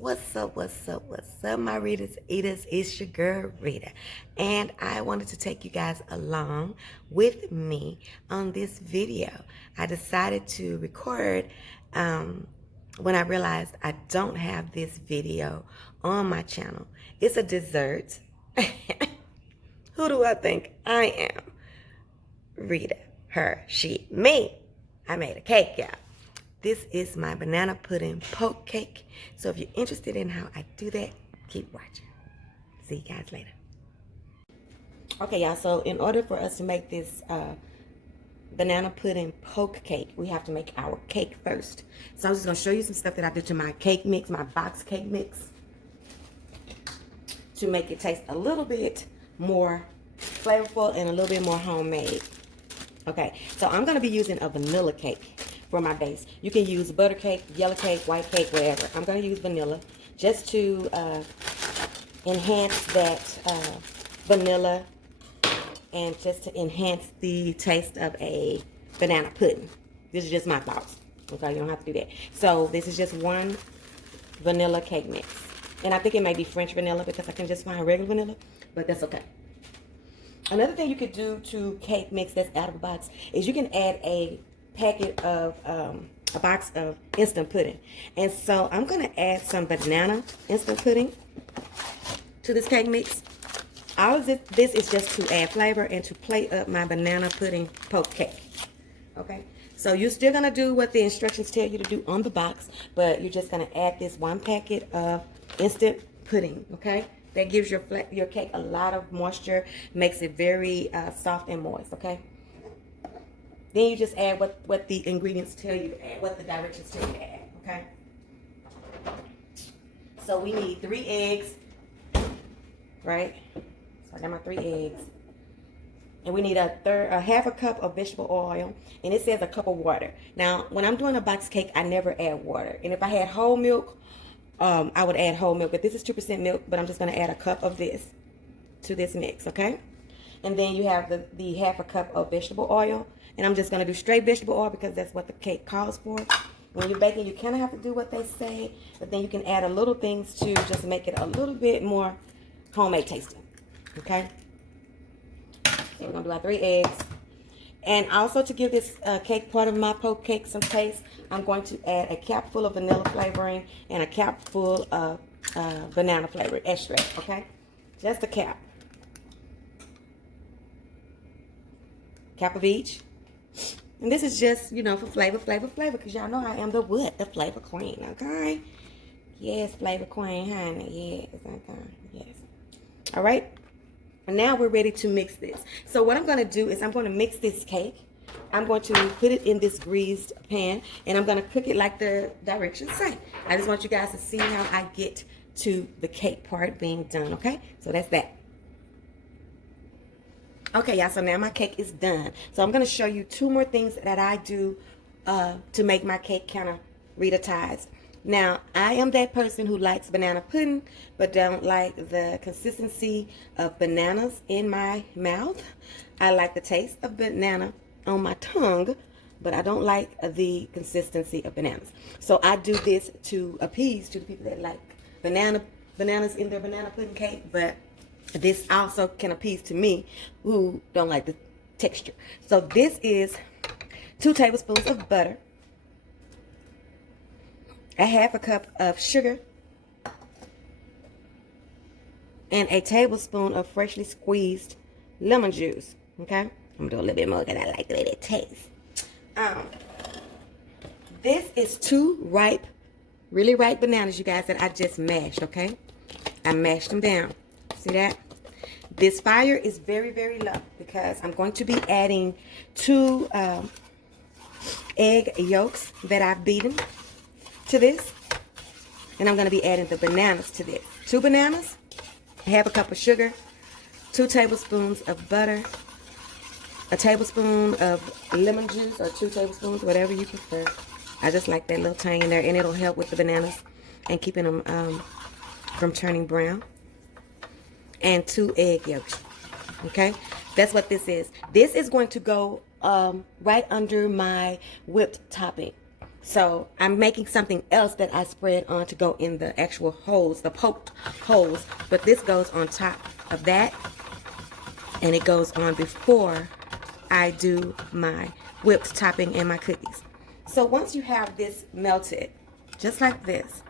What's up, my readers, eaters? It's your girl, Rita. And I wanted to take you guys along with me on this video. I decided to record when I realized I don't have this video on my channel. It's a dessert. Who do I think I am? Rita, her, she, me. I made a cake, y'all. This is my banana pudding poke cake. So if you're interested in how I do that, keep watching. See you guys later. Okay, y'all, so in order for us to make this banana pudding poke cake, we have to make our cake first. So I'm just going to show you some stuff that I did to my cake mix, my box cake mix, to make it taste a little bit more flavorful and a little bit more homemade. Okay, so I'm going to be using a vanilla cake for my base. You can use butter cake, yellow cake, white cake, whatever. I'm going to use vanilla just to enhance that vanilla and just to enhance the taste of a banana pudding. This is just my thoughts. Okay, you don't have to do that. So this is just one vanilla cake mix. And I think it may be French vanilla because I can just find regular vanilla, but that's okay. Another thing you could do to cake mix that's out of the box is you can add a packet of a box of instant pudding. And so I'm going to add some banana instant pudding to this cake mix. All of this is just to add flavor and to play up my banana pudding poke cake. Okay, so you're still going to do what the instructions tell you to do on the box, but you're just going to add this one packet of instant pudding. Okay, that gives your cake a lot of moisture, makes it very soft and moist. Okay, then you just add what the ingredients tell you to add, what the directions tell you to add, okay? So we need 3 eggs, right? So I got my 3 eggs. And we need a half a cup of vegetable oil, and it says a cup of water. Now, when I'm doing a box cake, I never add water. And if I had whole milk, I would add whole milk. But this is 2% milk, but I'm just going to add a cup of this to this mix, okay? And then you have the half a cup of vegetable oil. And I'm just going to do straight vegetable oil because that's what the cake calls for. When you're baking, you kind of have to do what they say. But then you can add a little things to just make it a little bit more homemade tasting. Okay? So we're going to do our 3 eggs. And also to give this cake, part of my poke cake, some taste, I'm going to add a cap full of vanilla flavoring and a cap full of banana flavoring extract. Okay? Just a cap. Cap of each. And this is just, you know, for flavor, because y'all know I am the what? The flavor queen, okay? Yes, flavor queen, honey. Yes, okay. Yes. All right. And now we're ready to mix this. So what I'm going to do is I'm going to mix this cake. I'm going to put it in this greased pan, and I'm going to cook it like the directions say. I just want you guys to see how I get to the cake part being done, okay? So that's that. Okay, y'all, so now my cake is done. So I'm going to show you 2 more things that I do to make my cake kind of Rita-tized. Now, I am that person who likes banana pudding, but don't like the consistency of bananas in my mouth. I like the taste of banana on my tongue, but I don't like the consistency of bananas. So I do this to appease to the people that like bananas in their banana pudding cake, but this also can appease to me who don't like the texture. So this is 2 tablespoons of butter, a half a cup of sugar, and a tablespoon of freshly squeezed lemon juice. Okay? I'm going to do a little bit more because I like the way it tastes. This is 2 ripe, really ripe bananas, you guys, that I just mashed, okay? I mashed them down. See that? This fire is very, very low because I'm going to be adding 2 egg yolks that I've beaten to this. And I'm going to be adding the bananas to this. 2 bananas, half a cup of sugar, 2 tablespoons of butter, a tablespoon of lemon juice, or 2 tablespoons, whatever you prefer. I just like that little tang in there, and it'll help with the bananas and keeping them from turning brown. And 2 egg yolks. Okay, that's what this is. This is going to go right under my whipped topping. So I'm making something else that I spread on to go in the actual holes, the poked holes. But this goes on top of that. And it goes on before I do my whipped topping and my cookies. So once you have this melted, just like this,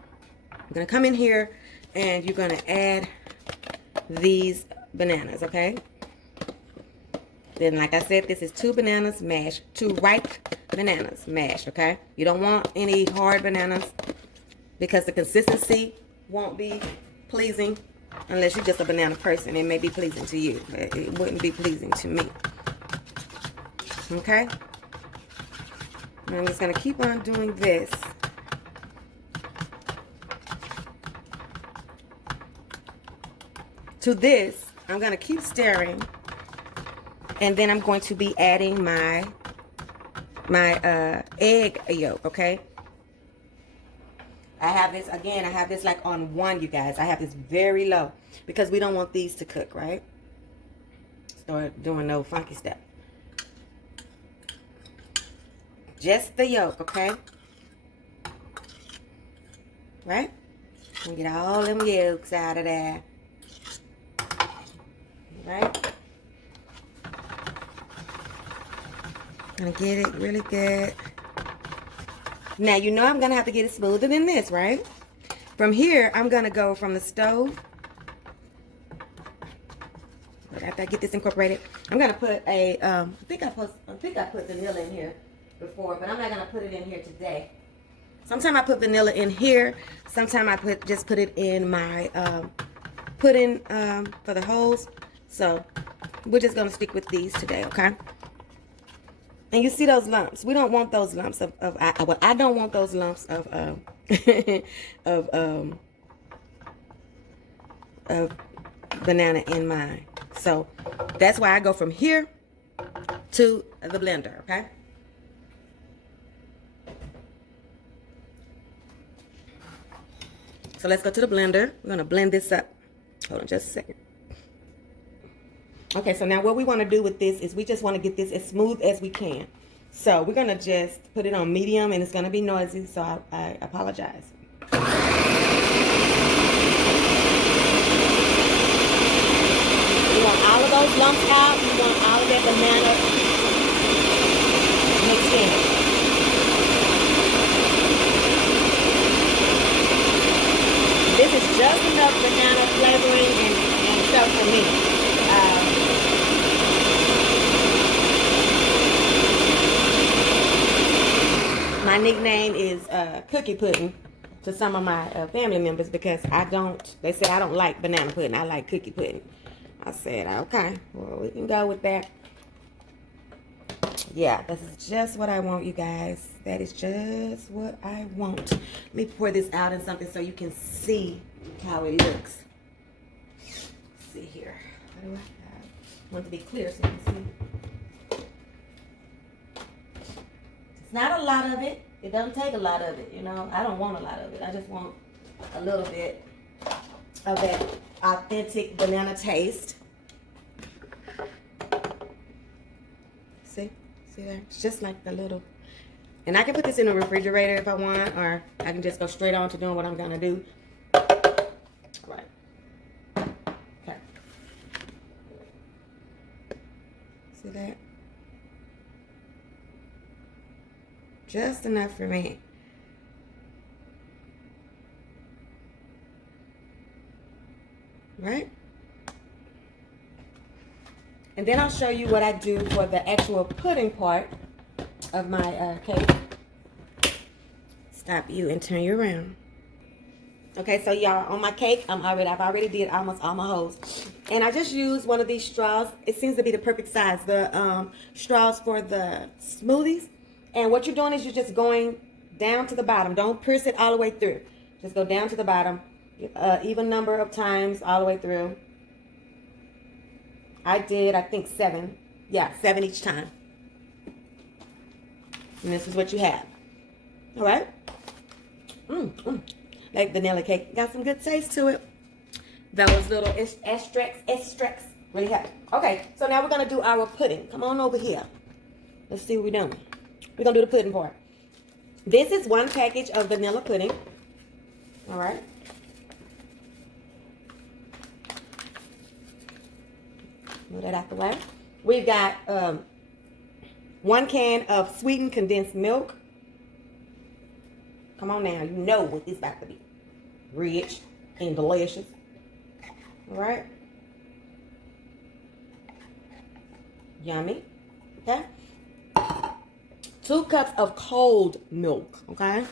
I'm going to come in here and you're going to add these bananas, okay? Then, like I said, this is 2 bananas mashed, 2 ripe bananas mashed, okay? You don't want any hard bananas because the consistency won't be pleasing unless you're just a banana person. It may be pleasing to you, but it wouldn't be pleasing to me, okay? And I'm just going to keep on doing this. To this, I'm going to keep stirring. And then I'm going to be adding my egg yolk, okay? I have this, again, I have this like on 1, you guys. I have this very low because we don't want these to cook, right? Start doing no funky stuff. Just the yolk, okay? Right? And get all them yolks out of there. Right? Gonna get it really good. Now, you know I'm gonna have to get it smoother than this, right? From here, I'm gonna go from the stove. But after I get this incorporated, I'm gonna put a, I think I put vanilla in here before, but I'm not gonna put it in here today. Sometimes I put vanilla in here. Sometimes I just put it in my pudding for the holes. So we're just gonna stick with these today, okay? And you see those lumps. We don't want those lumps of well, I don't want those lumps of banana in mine. So that's why I go from here to the blender, okay? So let's go to the blender. We're gonna blend this up. Hold on just a second. Okay, so now what we want to do with this is we just want to get this as smooth as we can. So we're going to just put it on medium, and it's going to be noisy, so I apologize. You want all of those lumps out. You want all of that banana mixed in. This is just enough banana flavoring and stuff for me. My nickname is Cookie Pudding to some of my family members because they said I don't like banana pudding. I like cookie pudding. I said, okay, well, we can go with that. Yeah, this is just what I want, you guys. That is just what I want. Let me pour this out in something so you can see how it looks. Let's see here. What do I have? I want it to be clear so you can see. It's not a lot of it. It doesn't take a lot of it, you know. I don't want a lot of it. I just want a little bit of that authentic banana taste. See? See there? It's just like the little... And I can put this in the refrigerator if I want, or I can just go straight on to doing what I'm going to do. Right. Okay. See that? Just enough for me. Right? And then I'll show you what I do for the actual pudding part of my cake. Stop you and turn you around. Okay, so y'all, on my cake, I've already did almost all my holes. And I just used one of these straws. It seems to be the perfect size. The straws for the smoothies. And what you're doing is you're just going down to the bottom. Don't pierce it all the way through. Just go down to the bottom. Even number of times all the way through. I did, I think 7. Yeah, 7 each time. And this is what you have. All right? Like vanilla cake. Got some good taste to it. Those little extracts really help. Okay, so now we're going to do our pudding. Come on over here. Let's see what we're doing. We're going to do the pudding part. This is one package of vanilla pudding. All right. Move that out the way. We've got 1 can of sweetened condensed milk. Come on now, you know what this about to be. Rich and delicious. All right. Yummy. Okay. 2 cups of cold milk. Okay.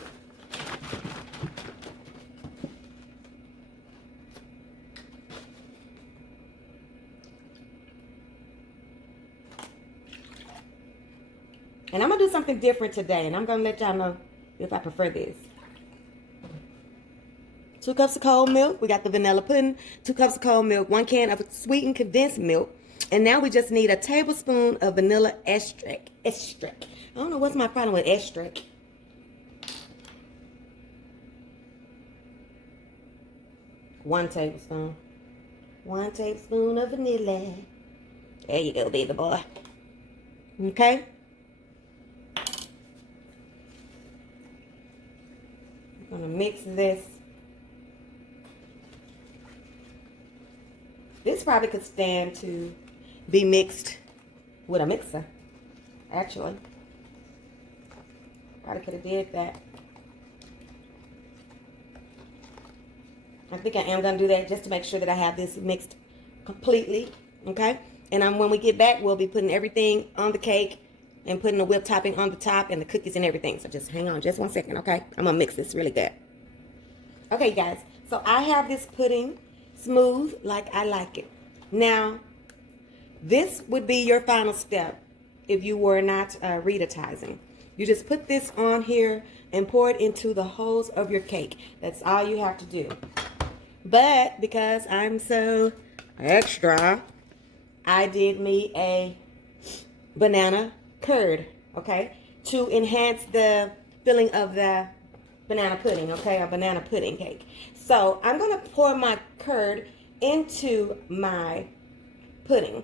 And I'm going to do something different today. And I'm going to let y'all know if I prefer this. 2 cups of cold milk. We got the vanilla pudding. 2 cups of cold milk. 1 can of sweetened condensed milk. And now we just need a tablespoon of vanilla extract. I don't know what's my problem with extract. One tablespoon. 1 tablespoon of vanilla. There you go, baby boy. Okay. I'm going to mix this. This probably could stand to be mixed with a mixer, actually. Probably could have did that. I think I am going to do that just to make sure that I have this mixed completely, okay? And when we get back, we'll be putting everything on the cake and putting the whipped topping on the top and the cookies and everything. So just hang on just 1 second, okay? I'm going to mix this really good. Okay, guys. So I have this pudding smooth like I like it. Now, this would be your final step if you were not RitasEatasing. You just put this on here and pour it into the holes of your cake. That's all you have to do. But because I'm so extra, I did me a banana curd, okay, to enhance the filling of the banana pudding, okay, a banana pudding cake. So I'm going to pour my curd into my pudding.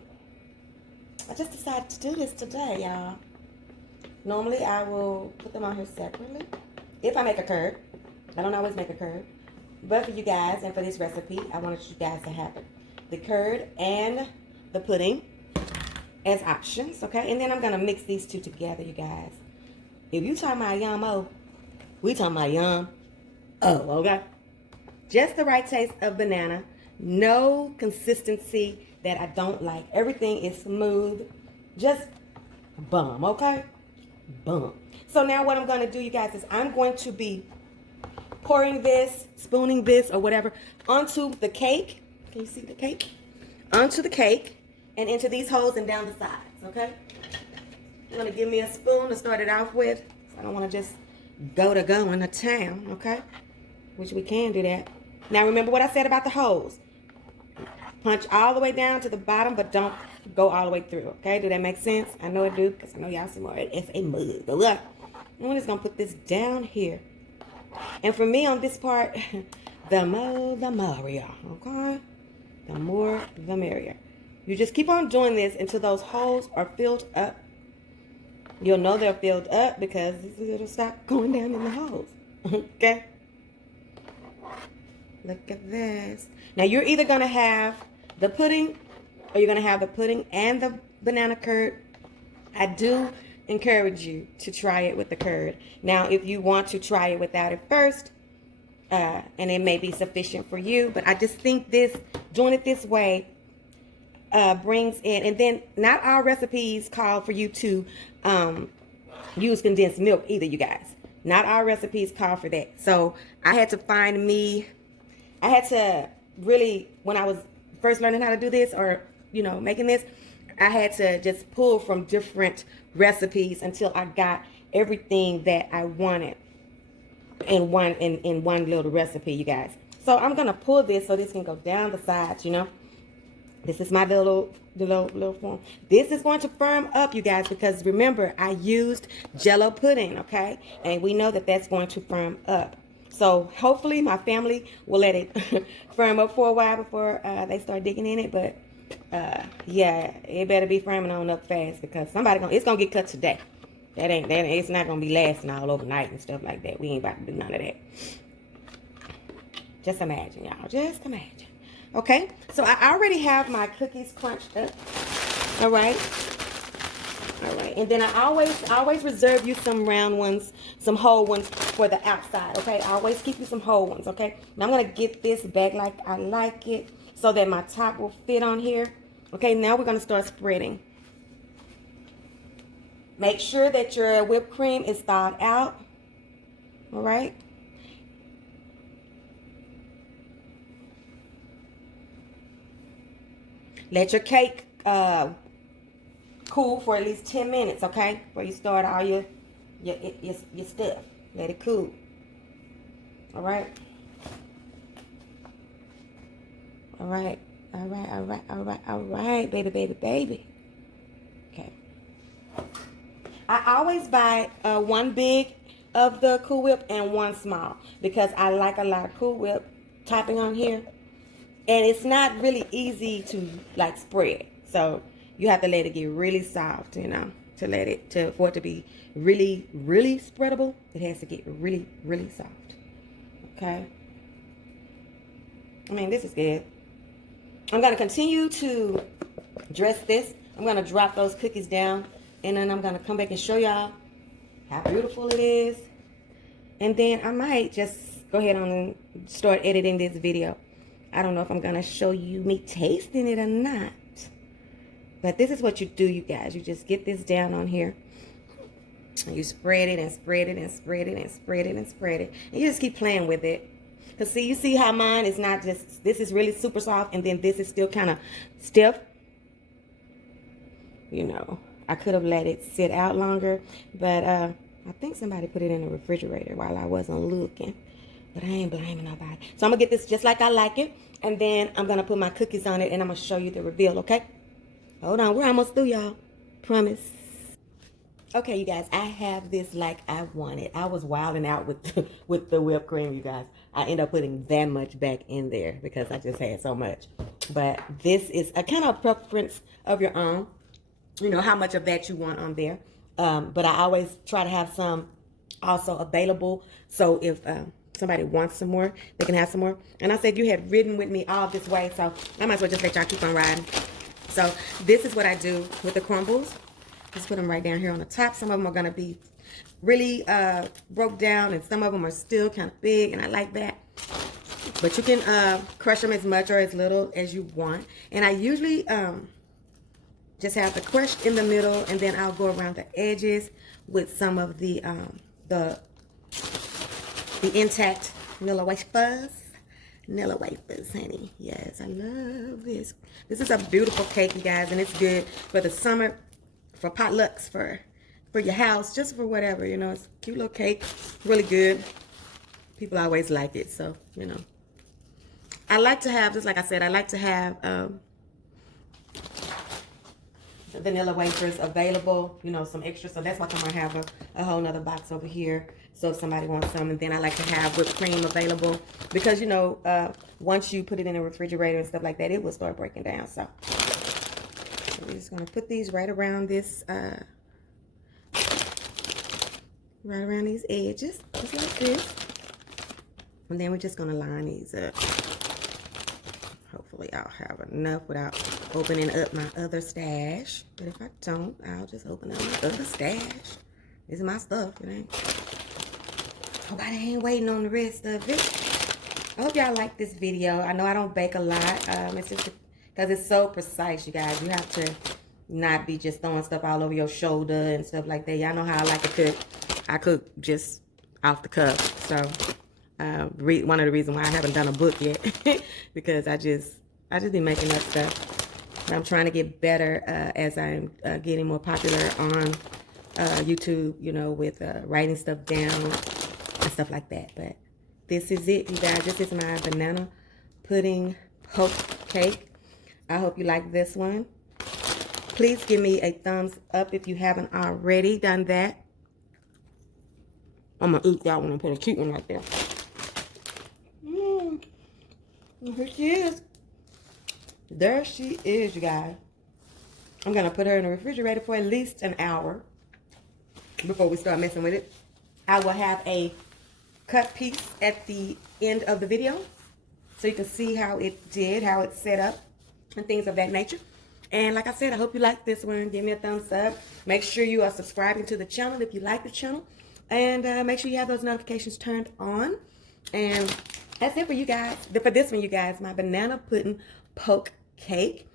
I just decided to do this today, y'all. Normally I will put them on here separately if I make a curd. I don't always make a curd. But for you guys and for this recipe, I wanted you guys to have it. The curd and the pudding as options, okay? And then I'm going to mix these two together, you guys. If you talking about yum-o, we talking about yum. Oh, okay? Just the right taste of banana. No consistency that I don't like. Everything is smooth. Just bum, okay? Bum. So now what I'm going to do, you guys, is I'm going to be pouring this, spooning this, or whatever, onto the cake. Can you see the cake? Onto the cake and into these holes and down the sides, okay? You're going to give me a spoon to start it off with. I don't want to just go into town, okay? Which we can do that. Now remember what I said about the holes. Punch all the way down to the bottom, but don't go all the way through, okay? Do that make sense? I know it do, because I know y'all see more. It's a mug. But look, I'm just going to put this down here. And for me on this part, the more the merrier, okay? The more the merrier. You just keep on doing this until those holes are filled up. You'll know they're filled up because it'll stop going down in the holes, okay? Look at this. Now you're either going to have the pudding or you're going to have the pudding and the banana curd. I do encourage you to try it with the curd. Now, if you want to try it without it first, and it may be sufficient for you, but I just think doing it this way brings in, and then not all recipes call for you to use condensed milk either, you guys. Not all recipes call for that. So I had to really, when I was first learning how to do this, or, making this, I had to just pull from different recipes until I got everything that I wanted in one little recipe, you guys. So I'm gonna pull this so this can go down the sides, This is my little form. This is going to firm up, you guys, because remember, I used Jello pudding, okay? And we know that that's going to firm up. So hopefully my family will let it firm up for a while before they start digging in it. But yeah, it better be firming on up fast because it's gonna get cut today. It's not gonna be lasting all overnight and stuff like that. We ain't about to do none of that. Just imagine, y'all. Just imagine. Okay, so I already have my cookies crunched up. All right. All right, and then I always reserve you some round ones, some whole ones for the outside, okay? I always keep you some whole ones, okay? Now I'm gonna get this back like I like it so that my top will fit on here. Okay, now we're gonna start spreading. Make sure that your whipped cream is thawed out, all right? Let your cake cool for at least 10 minutes, okay? Before you start all your stuff. Let it cool. All right? All right. All right, all right, all right, all right, baby, baby, baby. Okay. I always buy one big of the Cool Whip and one small because I like a lot of Cool Whip topping on here. And it's not really easy to like spread. So you have to let it get really soft, you know, for it to be really, really spreadable. It has to get really, really soft. Okay. I mean, this is good. I'm going to continue to dress this. I'm going to drop those cookies down. And then I'm going to come back and show y'all how beautiful it is. And then I might just go ahead on and start editing this video. I don't know if I'm going to show you me tasting it or not. But this is what you do, you guys. You just get this down on here. And you spread it and spread it and spread it and spread it and spread it. And you just keep playing with it. Because see, you see how mine is not just, this is really super soft. And then this is still kind of stiff. You know, I could have let it sit out longer. But I think somebody put it in the refrigerator while I wasn't looking. But I ain't blaming nobody. So I'm going to get this just like I like it. And then I'm going to put my cookies on it. And I'm going to show you the reveal, okay? Hold on. We're almost through, y'all. Promise. Okay, you guys. I have this like I wanted. I was wilding out with the whipped cream, you guys. I end up putting that much back in there because I just had so much. But this is a kind of preference of your own. You know, how much of that you want on there. But I always try to have some also available. So if somebody wants some more, they can have some more. And I said you had ridden with me all this way, so I might as well just let y'all keep on riding. So this is what I do with the crumbles. Just put them right down here on the top. Some of them are going to be really broke down, and some of them are still kind of big, and I like that. But you can crush them as much or as little as you want. And I usually just have the crushed in the middle, and then I'll go around the edges with some of the intact Nilla wafers. Nilla wafers, honey. Yes, I love this. This is a beautiful cake, you guys, and it's good for the summer, for potlucks, for your house, just for whatever, you know. It's a cute little cake, really good. People always like it, so, you know. I like to have, just like I said, I like to have vanilla wafers available, you know, some extra. So that's why I'm gonna have a whole nother box over here. So if somebody wants some, and then I like to have whipped cream available because, you know, once you put it in the refrigerator and stuff like that, it will start breaking down. So we're just gonna put these right around this, right around these edges, just like this. And then we're just gonna line these up. Hopefully I'll have enough without opening up my other stash. But if I don't, I'll just open up my other stash. This is my stuff, it ain't. Hope I ain't waiting on the rest of it. I hope y'all like this video. I know I don't bake a lot. It's just because it's so precise, you guys. You have to not be just throwing stuff all over your shoulder and stuff like that. Y'all know how I like to cook. I cook just off the cuff. So one of the reasons why I haven't done a book yet because I just be making up stuff. But I'm trying to get better as I'm getting more popular on YouTube, you know, with writing stuff down and stuff like that. But this is it, you guys. This is my banana pudding hope cake. I hope you like this one. Please give me a thumbs up if you haven't already done that. I'm gonna eat that one and put a cute one right there. Here she is. There she is, you guys. I'm gonna put her in the refrigerator for at least an hour. before we start messing with it. I will have a cut piece at the end of the video so you can see how it did, how it's set up, and things of that nature. And like I said, I hope you like this one. Give me a thumbs up. Make sure you are subscribing to the channel if you like the channel. And make sure you have those notifications turned on. And that's it for you guys. For this one, you guys, my banana pudding poke cake.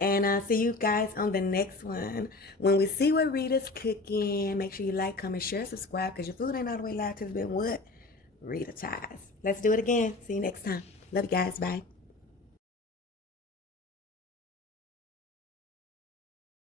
And I'll see you guys on the next one. When we see what Rita's cooking, make sure you like, comment, share, subscribe, because your food ain't all the way live till it's been what? RitasEatas. Let's do it again. See you next time. Love you guys. Bye.